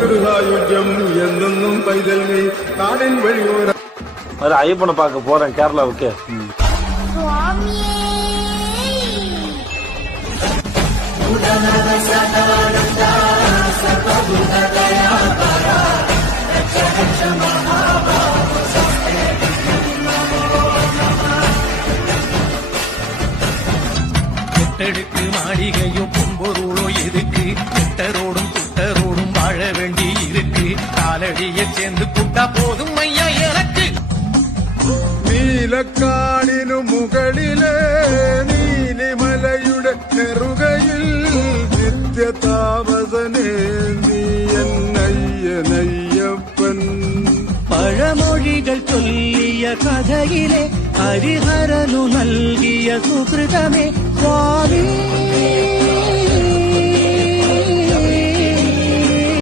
திருசாயுஜம் எந்தெന്നും பைதல்மை காடின் வழியோர ஐயப்பனை பார்க்க போறேன் கேரளாவுக்கு. எட்டெடுக்கு மாளிகையோ பொம்பொருளோ எதுக்கு எட்டரோடும் குட்டரோடும் வாழ வேண்டி இருக்கு. காலடியை சேர்ந்து கூட்டா போதும் ஐயா எனக்கு. നീലക്കാടിനു മുകളിലെ നീലിമലയുടെ നെറുകയിൽ നിത്യതാമസനേ നീ എന്നയ്യനയ്യപ്പൻ. പഴമൊഴികൾ ചൊല്ലിയ കഥയിലെ ഹരിഹരനു നൽകിയ സുഹൃതമേ സ്വാമി.